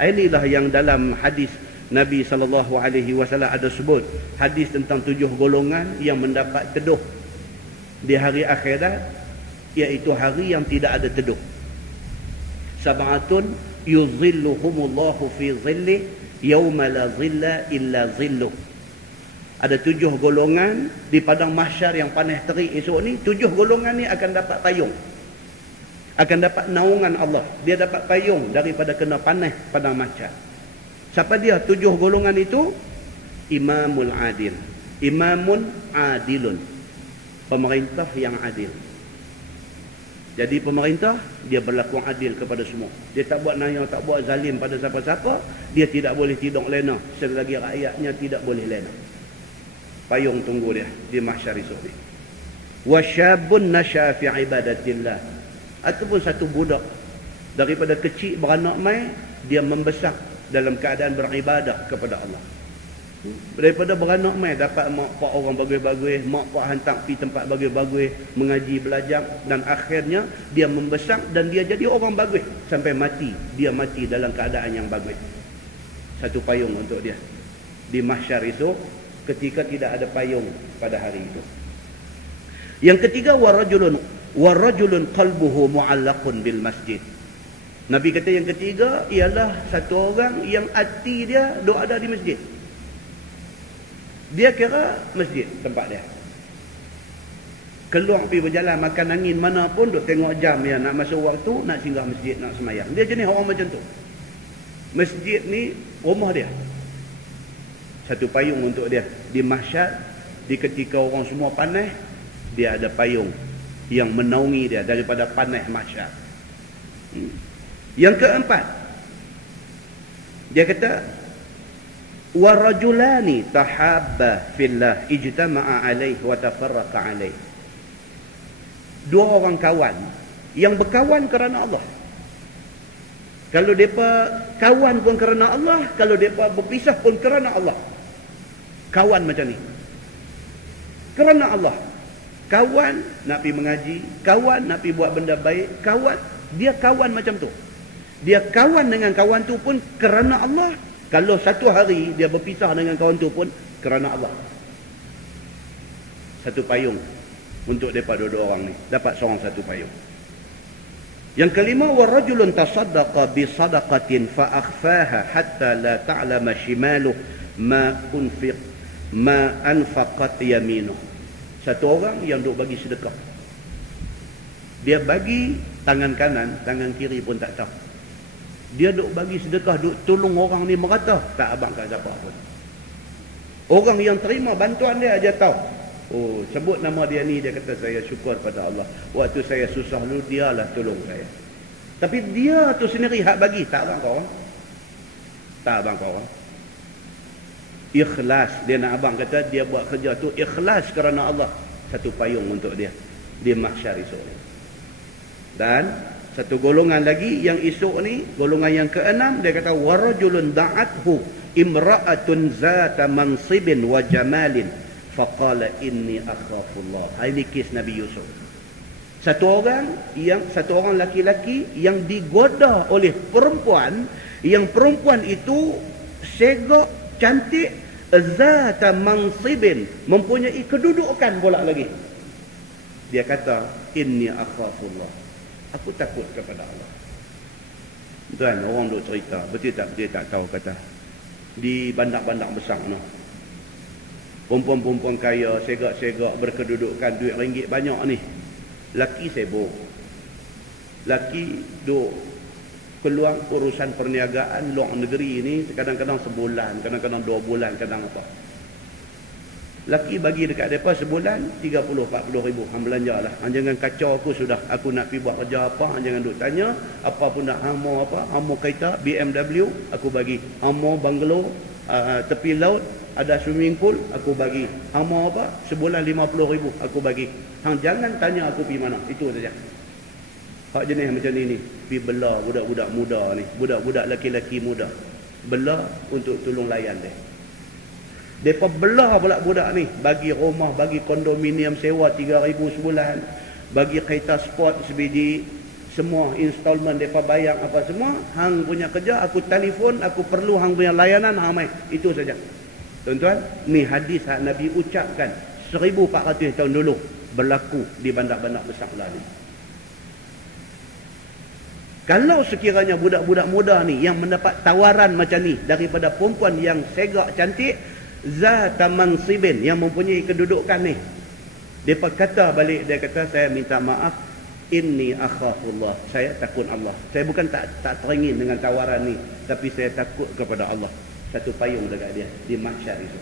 Inilah yang dalam hadis Nabi SAW ada sebut, hadis tentang 7 golongan yang mendapat teduh di hari akhirat, iaitu hari yang tidak ada teduh. Sab'atun yuzilluhumullahu fi zillih yawma la zilla illa zilluh. Ada 7 golongan di padang mahsyar yang panas terik esok ni. 7 golongan ni akan dapat payung, akan dapat naungan Allah. Dia dapat payung daripada kena panas padang mahsyar. Siapa dia 7 golongan itu? Imamul adil, imamun adilun, pemerintah yang adil. Jadi pemerintah, dia berlaku adil kepada semua. Dia tak buat naya, tak buat zalim pada siapa-siapa. Dia tidak boleh tidur lena selagi rakyatnya tidak boleh lena. Payung tunggu dia di mahsyar esok ni. Wasyabun nasya fi ibadatillah, ataupun satu budak daripada kecil beranak mai, dia membesar dalam keadaan beribadah kepada Allah. Daripada beranak mai dapat mak pak orang bagus-bagus, mak pak hantar pergi tempat bagus-bagus mengaji belajar, dan akhirnya dia membesar dan dia jadi orang bagus sampai mati. Dia mati dalam keadaan yang bagus. Satu payung untuk dia di mahsyar esok ketika tidak ada payung pada hari itu. Yang ketiga, warajulun qalbuhu mu'allaqun bil masjid. Nabi kata yang ketiga ialah satu orang yang hati dia duk ada di masjid. Dia kira masjid tempat dia. Keluar pergi berjalan makan angin mana pun duk tengok jam ya, nak masuk waktu, nak singgah masjid, nak semayang. Dia jenis orang macam tu. Masjid ni rumah dia. Satu payung untuk dia di mahsyar, di ketika orang semua panas, dia ada payung yang menaungi dia daripada panas mahsyar. Yang keempat, dia kata warajulani tahabba fillah ijtama'a alaihi wa tafarraqa alaihi. 2 orang kawan yang berkawan kerana Allah. Kalau depa kawan pun kerana Allah, kalau depa berpisah pun kerana Allah. Kawan macam ni kerana Allah. Kawan nak pergi mengaji, kawan nak pergi buat benda baik, kawan, dia kawan macam tu. Dia kawan dengan kawan tu pun kerana Allah. Kalau satu hari dia berpisah dengan kawan tu pun kerana Allah. Satu payung untuk mereka 2 orang ni. Dapat seorang satu payung. Yang kelima, warajulun tasaddaqa bi sadaqatin fa akhfaha hatta la ta'lama shimaluhu ma anfaqat yaminuh. Satu orang yang duk bagi sedekah. Dia bagi tangan kanan, tangan kiri pun tak tahu. Dia duk bagi sedekah, duk tolong orang ni merata, tak abang kat siapa pun. Orang yang terima bantuan dia aja tahu. Oh, sebut nama dia ni, dia kata saya syukur pada Allah. Waktu saya susah dulu, dialah tolong saya. Tapi dia tu sendiri hak bagi, tak abang kau orang. Tak abang kau orang. Ikhlas, dia nak abang kata dia buat kerja tu ikhlas kerana Allah. Satu payung untuk dia di mahsyar esok ni. Dan satu golongan lagi yang esok ni, golongan yang keenam, dia kata warajulun da'athu imra'atun zata mansibin wa jamalin faqala inni akhafullah. Ini kes Nabi Yusuf. Satu orang laki-laki yang digoda oleh perempuan, yang perempuan itu segak, cantik, zata mansibin, mempunyai kedudukan pula lagi. Dia kata inni akhafullah, aku takut kepada Allah. Tuan, orang duk cerita, betul tak tahu kata. Di bandar-bandar besar no. Perempuan-perempuan kaya, segak-segak, berkedudukan, duit ringgit banyak ni. Laki sibuk. Laki duk peluang urusan perniagaan luar negeri ni, kadang-kadang sebulan, kadang-kadang 2 bulan, kadang apa. Laki bagi dekat mereka sebulan 30-40 ribu. Hang belanja lah. Hang jangan kacau aku sudah. Aku nak pergi buat kerja apa. Hang jangan duk tanya. Apa pun nak hang mau apa. Hang mau kereta BMW, aku bagi. Hang mau banglo, tepi laut, ada swimming pool, aku bagi. Hang mau apa? Sebulan 50 ribu, aku bagi. Hang jangan tanya aku pergi mana. Itu saja. Hak jenis macam ni. Pergi bela budak-budak muda ni. Budak-budak laki-laki muda. Bela untuk tolong layan dia. Mereka belah pula budak ni. Bagi rumah, bagi kondominium sewa 3,000 sebulan. Bagi kereta sport sebiji semua installment mereka bayar apa semua, hang punya kerja, aku telefon, aku perlu hang punya layanan, hang main. Itu saja. Tuan-tuan, ni hadis yang Nabi ucapkan 1400 tahun dulu berlaku di bandar-bandar besar lah ni. Kalau sekiranya budak-budak muda ni yang mendapat tawaran macam ni daripada perempuan yang segak cantik, zata mansibin, yang mempunyai kedudukan ni, dia kata balik, dia kata, saya minta maaf, inni akhafullah, saya takut Allah. Saya bukan tak teringin dengan tawaran ni, tapi saya takut kepada Allah. Satu payung dekat dia di mahsyar itu.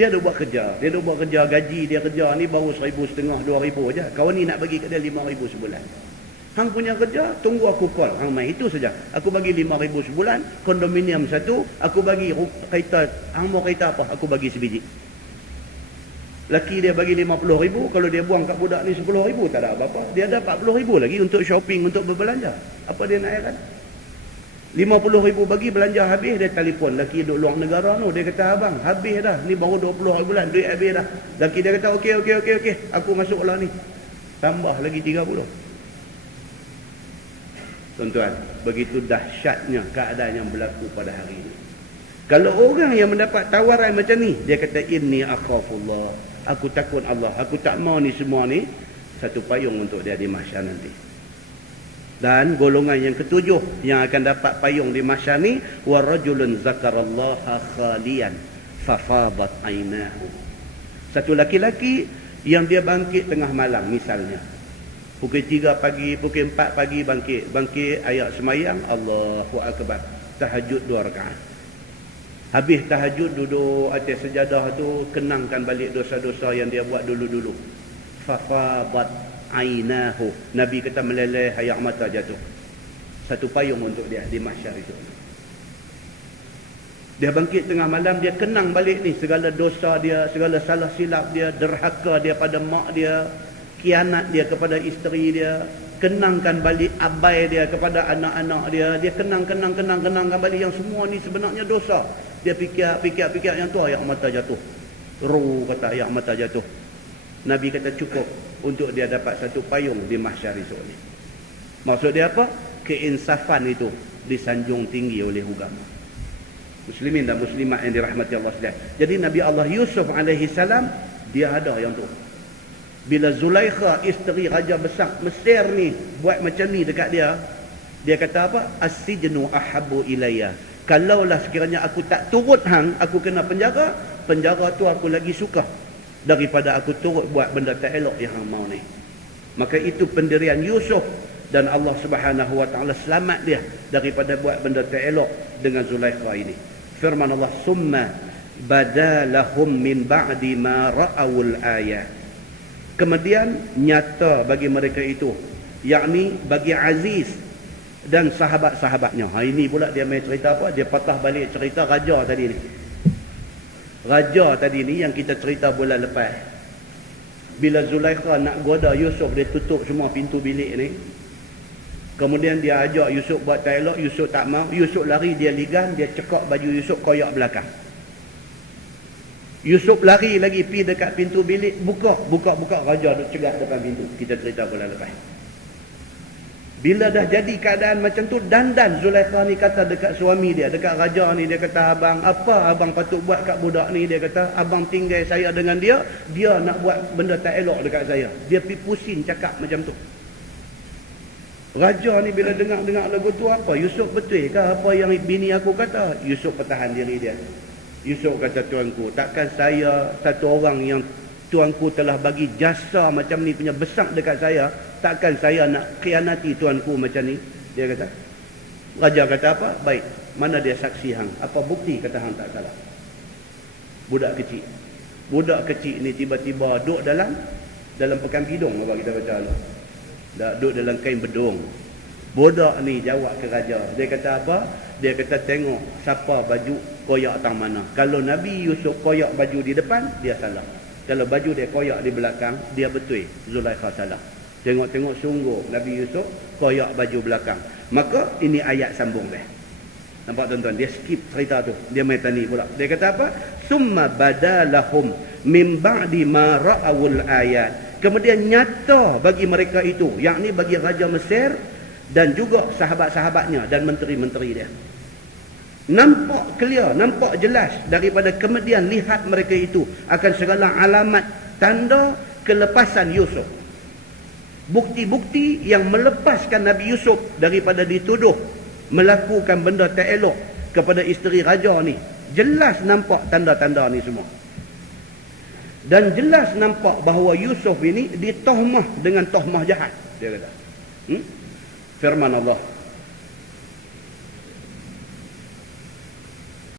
Dia dah buat kerja, gaji dia kerja ni baru 1,500 2,000 aja. Kawan ni nak bagi kat dia 5,000 sebulan. Hang punya kerja, tunggu aku call, hang main, itu saja. Aku bagi 5,000 sebulan, kondominium satu, aku bagi kereta, hang mau kereta apa, aku bagi sebiji. Laki dia bagi 50,000, kalau dia buang kat budak ni 10,000, tak ada apa-apa. Dia ada 40,000 lagi untuk shopping, untuk berbelanja. Apa dia nak heran? 50,000 bagi, belanja habis, dia telefon laki duduk luar negara tu. Dia kata, abang, habis dah. Ni baru 20 hari bulan, duit habis dah. Laki dia kata, okey, aku masuklah ni. Tambah lagi 30. Tuan-tuan, begitu dahsyatnya keadaan yang berlaku pada hari ini. Kalau orang yang mendapat tawaran macam ni, dia kata, inni akhafullah, aku takut Allah, aku tak mau ni semua ni. Satu payung untuk dia di mahsyar nanti. Dan golongan yang ketujuh yang akan dapat payung di mahsyar ni, wa rajulun zakarallaha khalian fafadat ainahu. Satu laki-laki yang dia bangkit tengah malam misalnya. Pukul 3 pagi, pukul 4 pagi bangkit ayat semayang, Allahu akbar, tahajud 2 rakaat. Habis tahajud, duduk atas sejadah tu, kenangkan balik dosa-dosa yang dia buat dulu-dulu. Fafadat ainahu. Nabi kata meleleh air mata jatuh. Satu payung untuk dia di mahsyar itu. Dia bangkit tengah malam, dia kenang balik ni segala dosa dia, segala salah silap dia, derhaka dia pada mak dia, khianat dia kepada isteri dia, kenangkan balik abai dia kepada anak-anak dia. Dia kenangkan balik yang semua ni sebenarnya dosa. Dia fikir yang tu, air mata jatuh. Kata air mata jatuh. Nabi kata cukup untuk dia dapat satu payung di mahsyar esok ni. Maksud dia apa? Keinsafan itu disanjung tinggi oleh agama. Muslimin dan muslimat yang dirahmati Allah sekalian. Jadi Nabi Allah Yusuf alaihi salam, dia ada yang tu. Bila Zulaikha, isteri raja besar Mesir ni, buat macam ni dekat dia, dia kata apa? As-sijnu ahabbu ilayya. Kalaulah sekiranya aku tak turut hang, aku kena penjara, penjara tu aku lagi suka daripada aku turut buat benda tak elok yang hang mau ni. Maka itu pendirian Yusuf, dan Allah Subhanahu wa taala selamat dia daripada buat benda tak elok dengan Zulaikha ini. Firman Allah, summa badalahum min ba'di ma ra'awul ayat. Kemudian nyata bagi mereka itu, yakni bagi Aziz dan sahabat-sahabatnya. Ini pula dia main cerita apa? Dia patah balik cerita raja tadi ni. Raja tadi ni yang kita cerita bulan lepas. Bila Zulaikha nak goda Yusuf, dia tutup semua pintu bilik ni. Kemudian dia ajak Yusuf buat dialog, Yusuf tak mau. Yusuf lari, dia ligan, dia cekak baju Yusuf, koyak belakang. Yusuf lari lagi pergi dekat pintu bilik, buka, raja duk cegah depan pintu. Kita cerita bulan lepas. Bila dah jadi keadaan macam tu, dandan Zulaikha ni kata dekat suami dia, dekat raja ni, dia kata, abang, apa abang patut buat kat budak ni? Dia kata, abang tinggal saya dengan dia, dia nak buat benda tak elok dekat saya. Dia pergi pusing cakap macam tu. Raja ni bila dengar lagu tu, apa? Yusuf betul ke apa yang bini aku kata? Yusuf pertahan diri dia. Yusuf kata, tuanku, takkan saya satu orang yang tuanku telah bagi jasa macam ni punya besar dekat saya, takkan saya nak khianati tuanku macam ni? Dia kata. Raja kata apa? Baik, mana dia saksi hang? Apa bukti kata hang tak salah? Budak kecil ni tiba-tiba duduk dalam pekan hidung, apa kita baca lah. Duduk dalam kain bedung. Budak ni jawab ke raja. Dia kata apa? Dia kata, tengok siapa baju koyak tang mana. Kalau Nabi Yusuf koyak baju di depan, dia salah. Kalau baju dia koyak di belakang, dia betul. Zulaikha salah. Tengok-tengok sungguh Nabi Yusuf koyak baju belakang. Maka ini ayat sambung dia. Nampak tuan-tuan, dia skip cerita tu, dia main tani pula. Dia kata apa? Summa badalahum min ba'di ma ra'awul ayat. Kemudian nyata bagi mereka itu, yakni bagi Raja Mesir dan juga sahabat-sahabatnya dan menteri-menteri dia. Nampak clear, nampak jelas daripada kemudian lihat mereka itu akan segala alamat tanda kelepasan Yusuf. Bukti-bukti yang melepaskan Nabi Yusuf daripada dituduh melakukan benda tak elok kepada isteri raja ni. Jelas nampak tanda-tanda ni semua. Dan jelas nampak bahawa Yusuf ini ditohmah dengan tohmah jahat. Dia kata. Firman Allah.